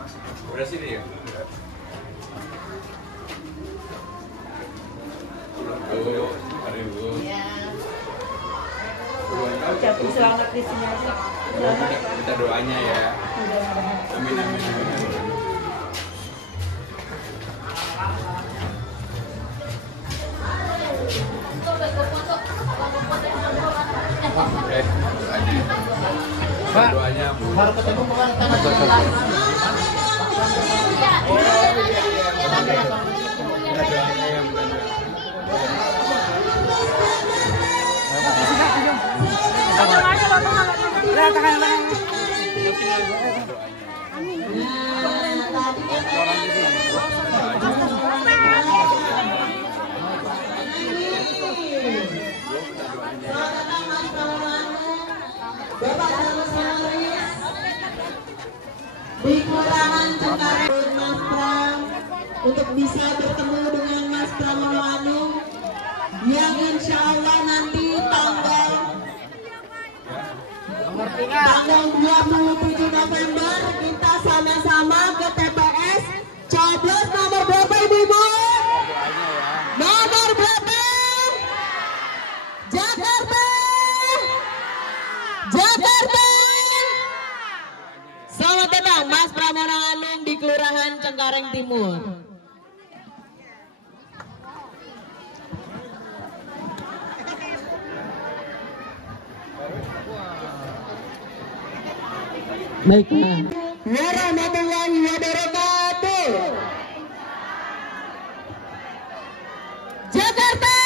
Udah sini ya? Ucapin selamat di sini aja. Kita doanya ya. Amin amin amin. Pak, doanya baru ketemu bukan di Kelurahan Cengkareng Mas Pram untuk bisa bertemu dengan Mas Pramono Anung yang insya Allah nanti tanggal 27 November kita sama-sama ke TPS coblos nomor berapa Ibu? Nomor berapa? Jakarta! Jakarta! Selamat datang Mas Pramono Anung di Kelurahan Cengkareng Timur. Baiklah. Warahmatullahi wabarakatuh. Jakarta.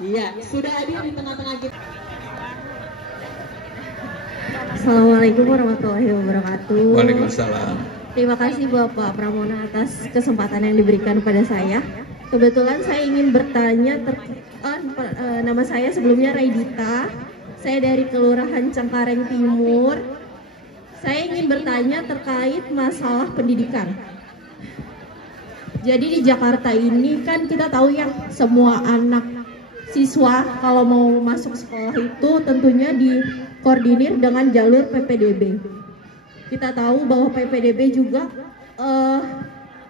Iya, sudah hadir di tengah-tengah kita. Assalamualaikum warahmatullahi wabarakatuh. Waalaikumsalam. Terima kasih Bapak Pramono atas kesempatan yang diberikan kepada saya. Kebetulan saya ingin bertanya nama saya sebelumnya Raidita. Saya dari Kelurahan Cengkareng Timur. Saya ingin bertanya terkait masalah pendidikan. Jadi di Jakarta ini kan kita tahu yang semua anak siswa kalau mau masuk sekolah itu tentunya dikoordinir dengan jalur PPDB. Kita tahu bahwa PPDB juga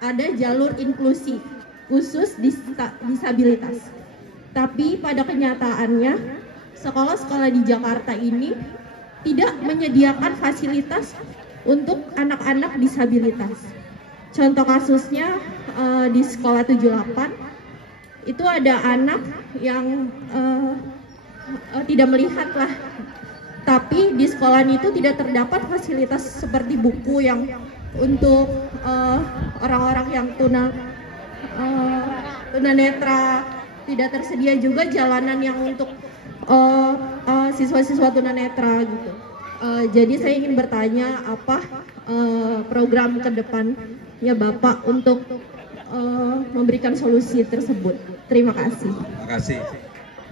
ada jalur inklusi khusus disabilitas. Tapi pada kenyataannya sekolah-sekolah di Jakarta ini tidak menyediakan fasilitas untuk anak-anak disabilitas. Contoh kasusnya di sekolah 78 itu ada anak yang tidak melihat lah, tapi di sekolah itu tidak terdapat fasilitas seperti buku yang untuk orang-orang yang tunanetra, tidak tersedia juga jalanan yang untuk siswa-siswa tunanetra gitu. Jadi saya ingin bertanya apa program ke depannya Bapak untuk memberikan solusi tersebut. Terima kasih. Terima kasih.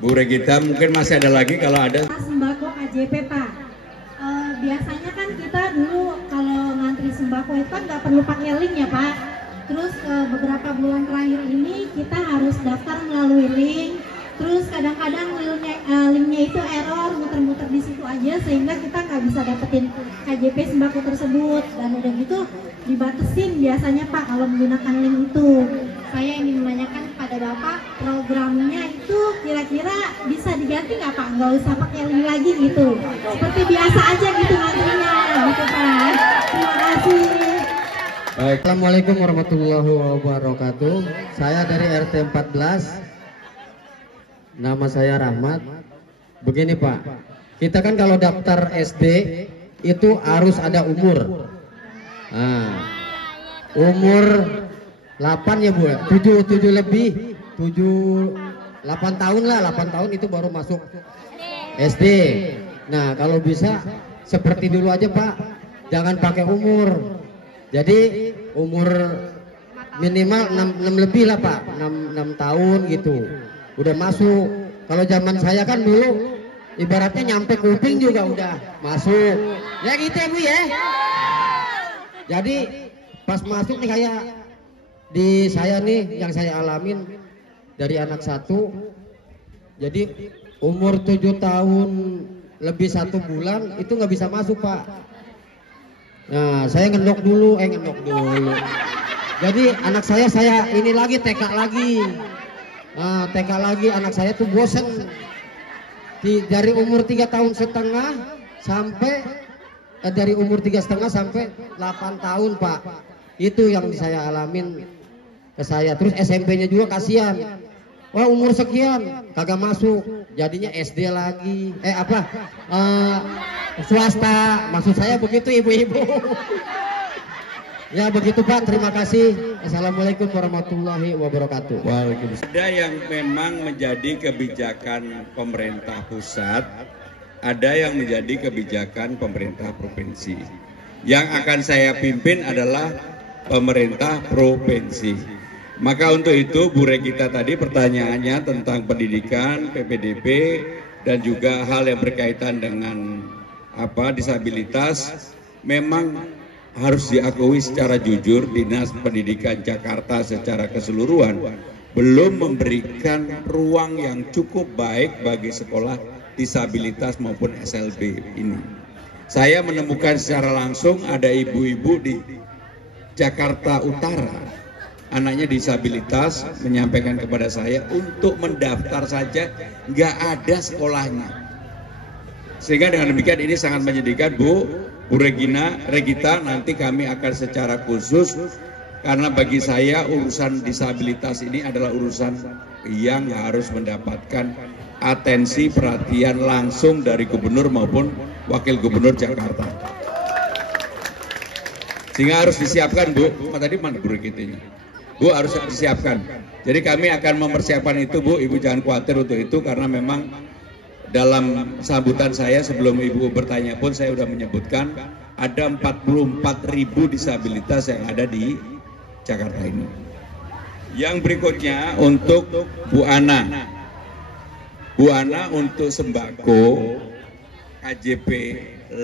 Bu Regita, mungkin masih ada lagi kalau ada. Sembako KJP Pak. Biasanya kan kita dulu kalau ngantri sembako itu kan nggak perlu pakai link ya Pak. Terus beberapa bulan terakhir ini kita harus daftar melalui link. Terus kadang-kadang linknya itu error, muter-muter di situ aja sehingga kita nggak bisa dapetin KJP sembako tersebut. Dan udah gitu dibatasin biasanya Pak kalau menggunakan link itu. Saya ingin menanyakan kepada Bapak, programnya itu kira-kira bisa diganti nggak Pak? Nggak usah pakai link lagi gitu. Seperti biasa aja gitu nantinya, gitu Pak. Terima kasih. Baik, Assalamualaikum warahmatullahi wabarakatuh. Saya dari RT 14. Nama saya Rahmat. Begini Pak, kita kan kalau daftar SD itu harus ada umur. Nah, umur 8 ya Bu, 7 lebih, 8 tahun lah, 8 tahun itu baru masuk SD. Nah, kalau bisa seperti dulu aja Pak, jangan pakai umur. Jadi umur minimal 6 lebih lah Pak, 6 tahun gitu. Udah masuk. Kalau zaman saya kan dulu ibaratnya nyampe kuping juga udah masuk. Ya gitu ya Bu ya. Jadi pas masuk nih kayak di saya nih yang saya alamin dari anak 1. Jadi umur 7 tahun lebih 1 bulan itu nggak bisa masuk Pak. Nah, saya ngendok dulu. Jadi anak saya ini lagi TK lagi. Nah, TK lagi anak saya tuh bosen. Dari umur 3,5 tahun sampai dari umur 3,5 sampai 8 tahun, Pak. Itu yang saya alamin ke saya. Terus SMP-nya juga kasihan. Wah, umur sekian kagak masuk, jadinya SD lagi. Swasta, maksud saya begitu ibu-ibu. Ya begitu Pak, terima kasih. Assalamualaikum warahmatullahi wabarakatuh. Waalaikumsalam. Ada yang memang menjadi kebijakan pemerintah pusat, ada yang menjadi kebijakan pemerintah provinsi. Yang akan saya pimpin adalah pemerintah provinsi. Maka untuk itu Bu Regita tadi pertanyaannya tentang pendidikan, PPDB, dan juga hal yang berkaitan dengan disabilitas, memang harus diakui secara jujur Dinas Pendidikan Jakarta secara keseluruhan belum memberikan ruang yang cukup baik bagi sekolah disabilitas maupun SLB ini. Saya menemukan secara langsung ada ibu-ibu di Jakarta Utara, anaknya disabilitas, menyampaikan kepada saya untuk mendaftar saja nggak ada sekolahnya. Sehingga dengan demikian ini sangat menyedihkan Bu Regita, nanti kami akan secara khusus, karena bagi saya urusan disabilitas ini adalah urusan yang harus mendapatkan atensi perhatian langsung dari gubernur maupun wakil gubernur Jakarta. Sehingga harus disiapkan Bu, tadi mana Bu Regitanya? Bu, harus disiapkan. Jadi kami akan mempersiapkan itu Bu, Ibu jangan khawatir untuk itu, karena memang dalam sambutan saya sebelum Ibu bertanya pun saya sudah menyebutkan ada 44.000 disabilitas yang ada di Jakarta ini. Yang berikutnya untuk Bu Ana. Bu Ana untuk sembako, KJP,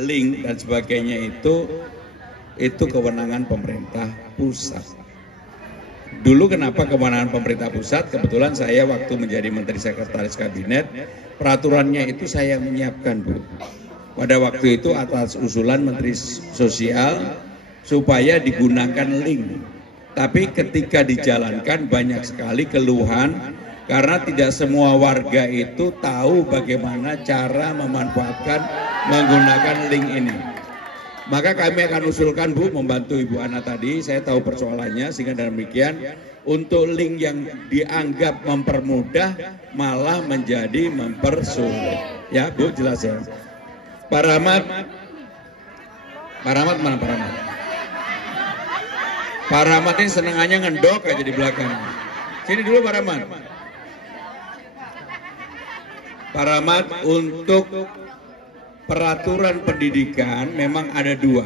link dan sebagainya itu kewenangan pemerintah pusat. Dulu kenapa kewenangan pemerintah pusat? Kebetulan saya waktu menjadi Menteri Sekretaris Kabinet, peraturannya itu saya menyiapkan Bu. Pada waktu itu atas usulan Menteri Sosial supaya digunakan link. Tapi ketika dijalankan banyak sekali keluhan karena tidak semua warga itu tahu bagaimana cara memanfaatkan menggunakan link ini. Maka kami akan usulkan Bu, membantu Ibu Ana tadi, saya tahu persoalannya, sehingga dengan demikian untuk link yang dianggap mempermudah malah menjadi mempersulit. Ya Bu, jelas ya. Pak Rahmat mana Pak Rahmat? Pak Rahmat ini senengannya ngendok aja di belakang. Sini dulu Pak Rahmat. Pak Rahmat, untuk peraturan pendidikan memang ada dua.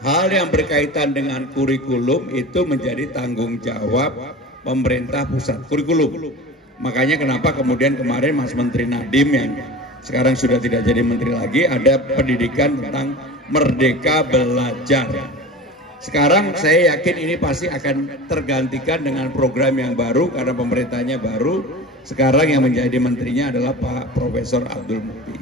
Hal yang berkaitan dengan kurikulum itu menjadi tanggung jawab pemerintah pusat, kurikulum. Makanya kenapa kemudian kemarin Mas Menteri Nadiem yang sekarang sudah tidak jadi menteri lagi, ada pendidikan tentang Merdeka Belajar. Sekarang saya yakin ini pasti akan tergantikan dengan program yang baru karena pemerintahnya baru. Sekarang yang menjadi menterinya adalah Pak Profesor Abdul Mukti.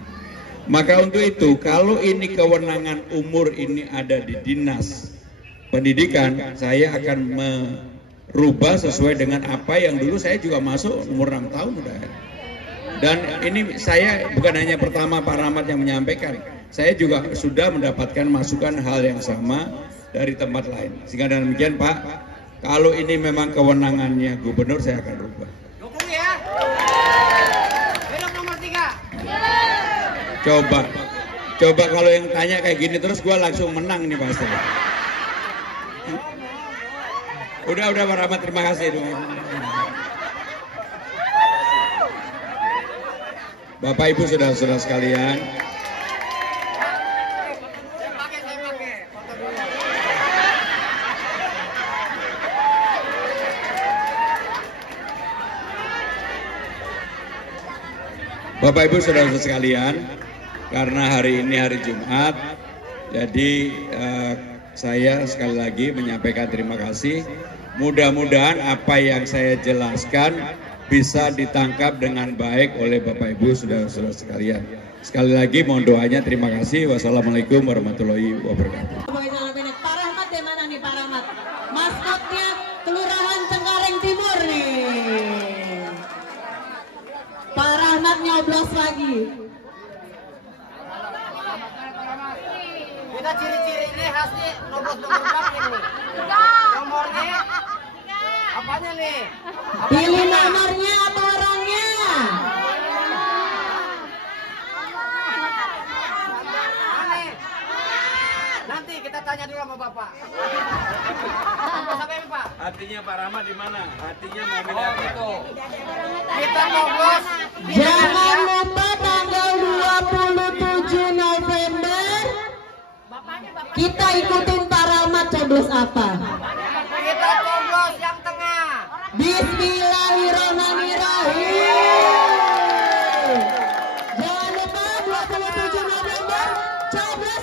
Maka untuk itu, kalau ini kewenangan umur ini ada di Dinas Pendidikan, saya akan merubah sesuai dengan apa yang dulu saya juga masuk umur 6 tahun udah. Dan ini saya bukan hanya pertama Pak Rahmat yang menyampaikan, saya juga sudah mendapatkan masukan hal yang sama dari tempat lain. Sehingga dengan demikian Pak, kalau ini memang kewenangannya gubernur, saya akan rubah. Dukung ya. Belok nomor 3. Coba kalau yang tanya kayak gini terus gue langsung menang nih pasti. Udah Pak Rahmat, terima kasih dong. Bapak Ibu saudara-saudara sekalian, Bapak Ibu saudara-saudara sekalian, karena hari ini hari Jumat, jadi saya sekali lagi menyampaikan terima kasih. Mudah-mudahan apa yang saya jelaskan bisa ditangkap dengan baik oleh Bapak Ibu saudara-saudara sekalian. Sekali lagi mohon doanya, terima kasih. Wassalamualaikum warahmatullahi wabarakatuh. Pak Rahmat di mana nih Pak Rahmat? Maskotnya Kelurahan Cengkareng Timur nih. Pak Rahmat nyoblos lagi. Kita ciri-cirinya khasnya nomor-nomor berapa ini? Nomornya? Apanya nih? Pilih nomornya apa orangnya? Aneh. Nanti kita tanya dulu sama Bapak. Sampai Pak. Hatinya Pak Rahmat di mana? Hatinya mau Oh gitu. Kita nyoblos. Jangan lupa tanggal 27 November kita ikutin Pak Rahmat coblos apa? Kita coblos yang tengah. Bismillahirrahmanirrahim. Jangan lupa 27 November coblos